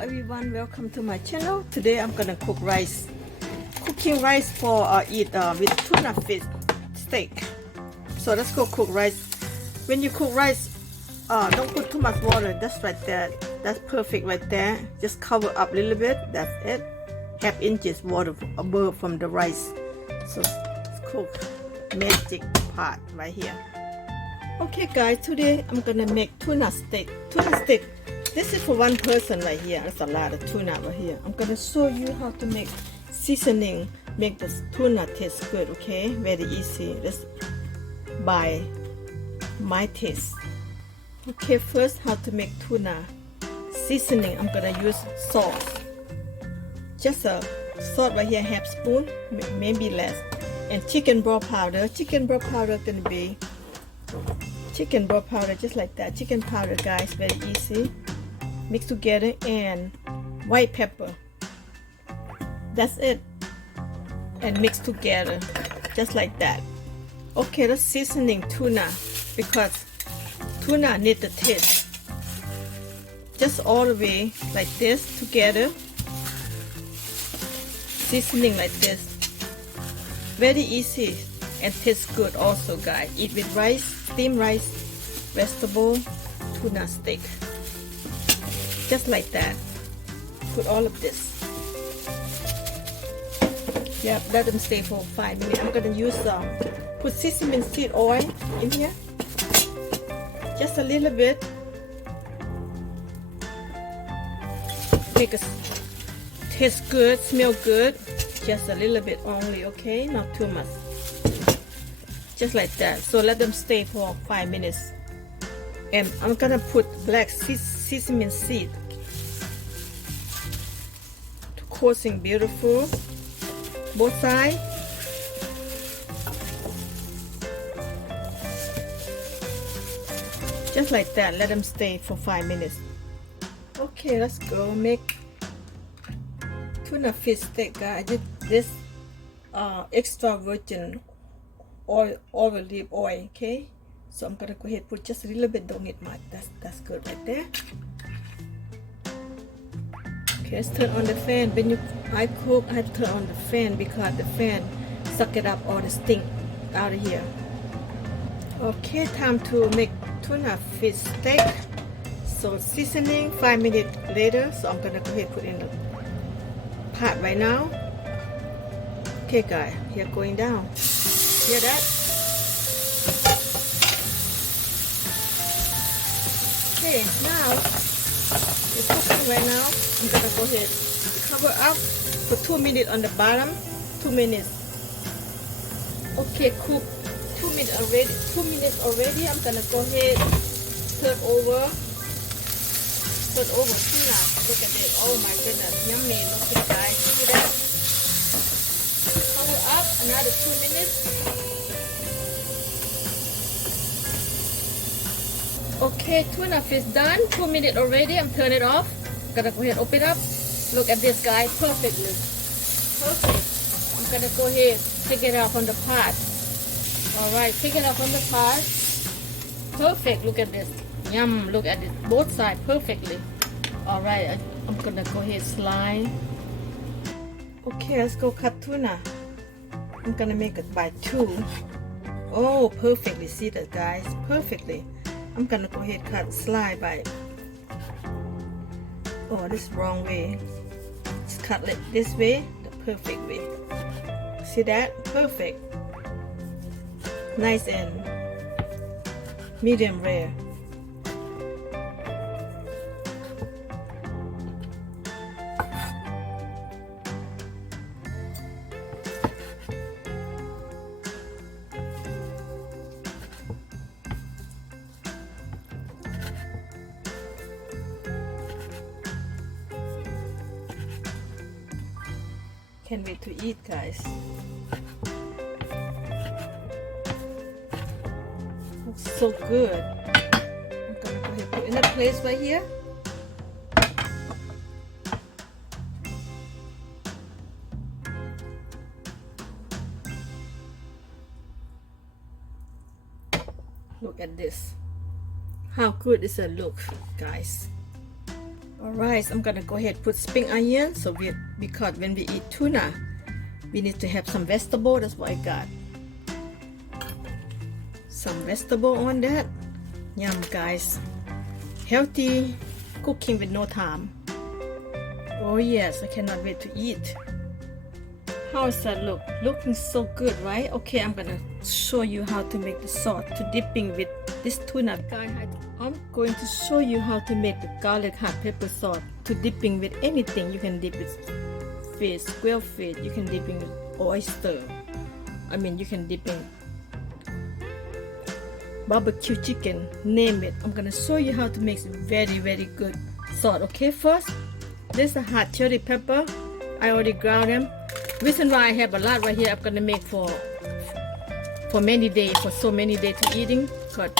Everyone, welcome to my channel. Today I'm gonna cook rice. Cooking rice for eat with tuna fish steak. So let's go cook rice. When you cook rice, don't put too much water. That's right there. That's perfect right there. Just cover up a little bit. That's it. Half inches water above from the rice. So let's cook magic part right here. Okay guys, today I'm gonna make tuna steak. Tuna steak. This is for one person right here. There's a lot of tuna right here. I'm gonna show you how to make seasoning, make the tuna taste good. Okay, very easy. Just by my taste. Okay, first how to make tuna seasoning. I'm gonna use salt. Just a salt right here, half spoon, maybe less. And chicken broth powder. Chicken broth powder gonna be chicken broth powder, just like that. Chicken powder, guys, very easy. Mix together, and white pepper. That's it. And mix together, just like that. Okay, that's seasoning tuna, because tuna need the taste. Just all the way like this together. Seasoning like this. Very easy and tastes good also, guys. Eat with rice, steamed rice, vegetable, tuna steak. Just like that. Put all of this. Yep, let them stay for 5 minutes. I'm gonna use put sesame seed oil in here. Just a little bit. Make it taste good, smell good. Just a little bit only, okay? Not too much. Just like that. So let them stay for 5 minutes. And I'm gonna put black sesame seed to coating beautiful both sides. Just like that. Let them stay for 5 minutes. Okay, let's go make tuna fish steak, guys. I did this extra virgin olive oil, okay? So I'm gonna go ahead and put just a little bit, don't need much. That's good right there. Okay, let's turn on the fan. When I cook, I turn on the fan because the fan suck it up all the stink out of here. Okay, time to make tuna fish steak. So seasoning 5 minutes later. So I'm gonna go ahead and put in the pot right now. Okay, guys, here going down. Hear that? Okay, now it's cooking right now. I'm gonna go ahead cover up for 2 minutes on the bottom. 2 minutes. Okay, cook 2 minutes already. 2 minutes already. I'm gonna go ahead turn over tuna. Look at it. Oh my goodness, yummy. Look at guys. See that? Cover up another 2 minutes. Okay, tuna fish done. 2 minutes already. I'm turning it off. Gonna go ahead open it up. Look at this, guys. Perfectly. Perfect. I'm gonna go ahead take it out from the pot. Alright, take it out from the pot. Perfect. Look at this. Yum. Look at it. Both sides perfectly. Alright, I'm gonna go ahead slide. Okay, let's go cut tuna. I'm gonna make it by 2. Oh, perfectly. See that, guys? Perfectly. I'm gonna go ahead cut slide by. Oh, this is wrong way. Just cut it this way, the perfect way. See that? Perfect. Nice and medium rare. Can't wait to eat, guys. Looks so good. I'm gonna go ahead and put in a place right here. Look at this. How good is it look, guys? Alright, I'm gonna go ahead and put spring onion. So because when we eat tuna, we need to have some vegetable. That's what I got. Some vegetable on that. Yum, guys. Healthy cooking with no time. Oh yes, I cannot wait to eat. How does that look? Looking so good, right? Okay, I'm gonna show you how to make the sauce to dipping with this tuna. Guys, I'm going to show you how to make the garlic hot pepper sauce to dipping with anything. You can dip with fish, square fish. You can dip in with oyster. I mean, you can dip in barbecue chicken. Name it. I'm gonna show you how to make very, very good sauce. Okay, first, this is a hot chili pepper. I already ground them. Reason why I have a lot right here, I'm gonna make for many days, for so many days to eating. Cause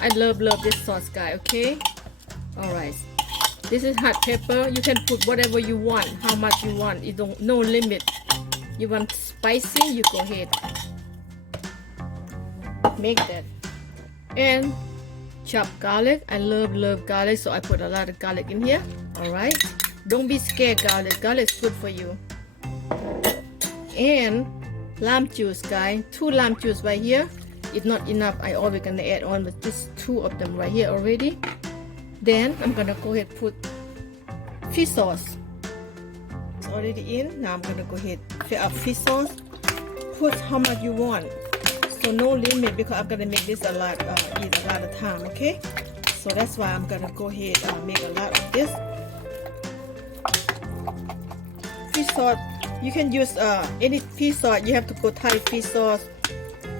I love this sauce, guy. Okay. All right. This is hot pepper. You can put whatever you want, how much you want. You don't, no limit. You want spicy, you go ahead. Make that. And chopped garlic. I love garlic, so I put a lot of garlic in here. All right. Don't be scared, garlic. Garlic is good for you. And lime juice, guys. 2 lime juice right here. If not enough, I always gonna add on with just 2 of them right here already. Then I'm gonna go ahead and put fish sauce. It's already in. Now I'm gonna go ahead and fill up fish sauce. Put how much you want. So no limit because I'm gonna make this a lot, eat a lot of time. Okay. So that's why I'm gonna go ahead and make a lot of this. Fish sauce. You can use any fish sauce. You have to go Thai fish sauce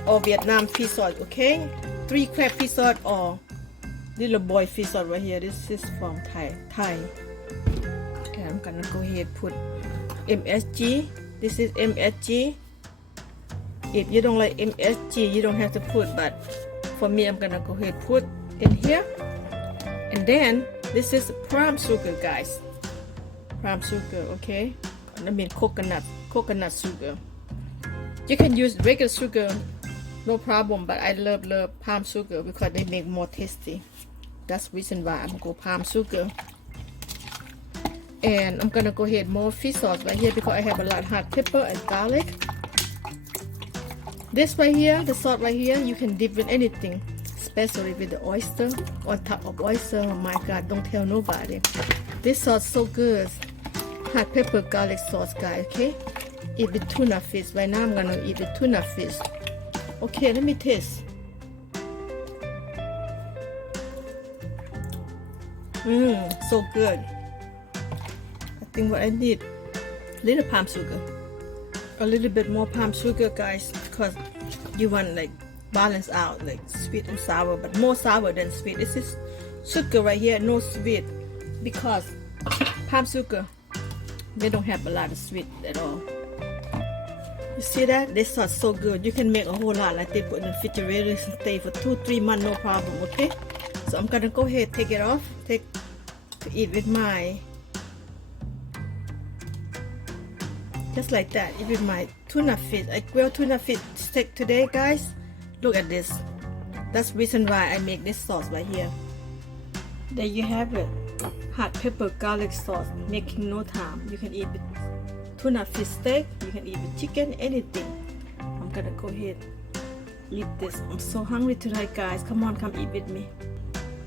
or Vietnam fish sauce, okay? 3 crab fish sauce or little boy fish sauce right here. This is from Thai. And I'm gonna go ahead and put MSG. This is MSG. If you don't like MSG, you don't have to put, but for me, I'm gonna go ahead and put in here. And then this is palm sugar, guys. Palm sugar, okay? I mean coconut sugar. You can use regular sugar, no problem, but I love palm sugar because they make more tasty. That's the reason why I'm gonna go palm sugar. And I'm gonna go ahead more fish sauce right here because I have a lot of hot pepper and garlic. This right here, the sauce right here, you can dip with anything, especially with the oyster on top of oyster. Oh my God, don't tell nobody. This sauce so good. Hot pepper garlic sauce, guys. Okay, eat with tuna fish. Right now I'm gonna eat with tuna fish. Okay, let me taste. So good. I think what I need, little palm sugar, a little bit more palm sugar, guys, because you want like balance out, like sweet and sour, but more sour than sweet. This is sugar right here, no sweet, because palm sugar, they don't have a lot of sweet at all. You see that? This sauce so good. You can make a whole lot, like they put in the refrigerator and stay for 2-3 months, no problem. Okay. So I'm gonna go ahead, take it off, to eat with my, just like that. Eat with my tuna fish. I grilled tuna fish steak today, guys. Look at this. That's the reason why I make this sauce right here. There you have it. Hot pepper garlic sauce, making no time. You can eat with tuna fish steak, you can eat with chicken, anything. I'm gonna go ahead eat this. I'm so hungry tonight, guys. Come on, come eat with me.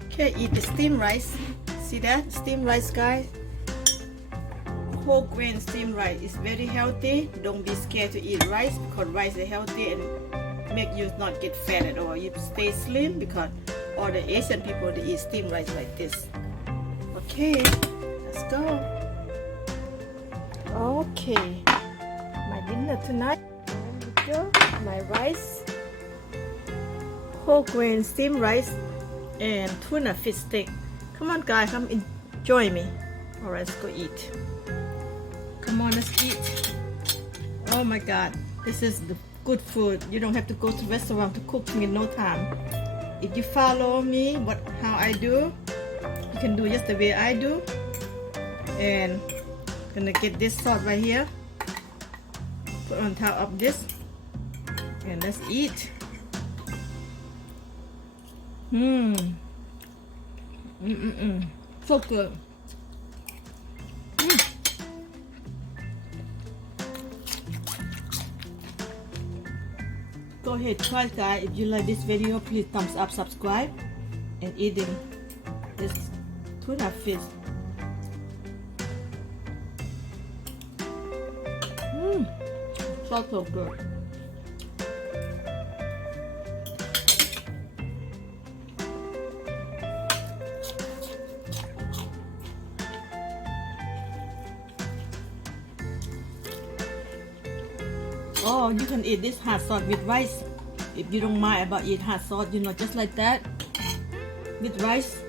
Okay, eat the steamed rice. See that? Steamed rice, guys. Whole grain steamed rice is very healthy. Don't be scared to eat rice because rice is healthy and make you not get fat at all. You stay slim because all the Asian people, they eat steamed rice like this. Okay, let's go. Okay, my dinner tonight. My rice, whole grain steamed rice, and tuna fish steak. Come on, guys, come enjoy me. Alright, let's go eat. Come on, let's eat. Oh my God, this is the good food. You don't have to go to restaurant to cook in no time. If you follow me, how I do, you can do just the way I do. And gonna get this sauce right here, put on top of this, and let's eat. So good. ahead, try guys. If you like this video, please thumbs up, subscribe, and eating this tuna fish. So good. Oh, you can eat this hot sauce with rice. If you don't mind about eat hot sauce, just like that. With rice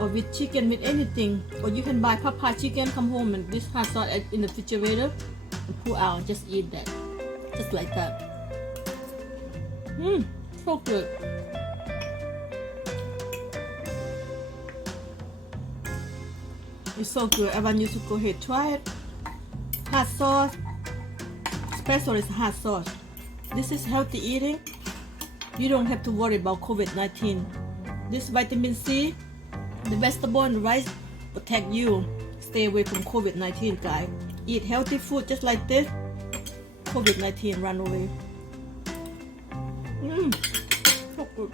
or with chicken, with anything. Or you can buy Papa chicken, come home and this hot sauce in the refrigerator and pull out and just eat that. Just like that. So good. It's so good. I want you to go ahead, try it. Hot sauce. Special is hot sauce. This is healthy eating. You don't have to worry about COVID-19. This vitamin C, the vegetable and rice protect you. Stay away from COVID-19, guys. Eat healthy food just like this. COVID-19 run away. So good.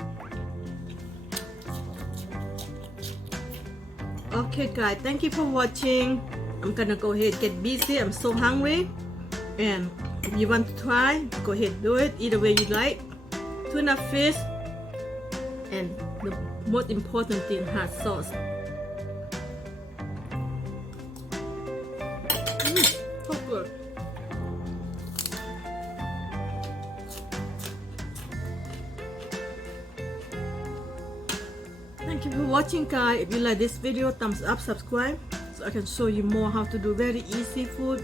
Okay, guys. Thank you for watching. I'm gonna go ahead get busy. I'm so hungry. And if you want to try, go ahead do it. Either way you like. Tuna fish. And the most important thing, hot sauce. So good. Thank you for watching, guys. If you like this video, thumbs up, subscribe, so I can show you more how to do very easy food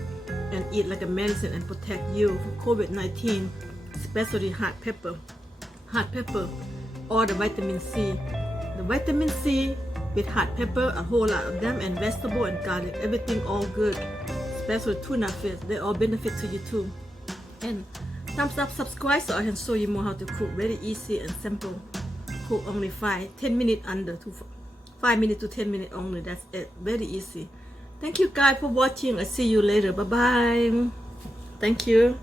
and eat like a medicine and protect you from COVID-19, especially hot pepper, or the vitamin C. The vitamin C with hot pepper, a whole lot of them, and vegetable and garlic, everything all good. Especially tuna fish, they all benefit to you too. And thumbs up, subscribe, so I can show you more how to cook very easy and simple. Cook only 10 minutes under to 5 minutes to 10 minutes only. That's it. Very easy. Thank you guys for watching. I'll see you later. Bye bye. Thank you.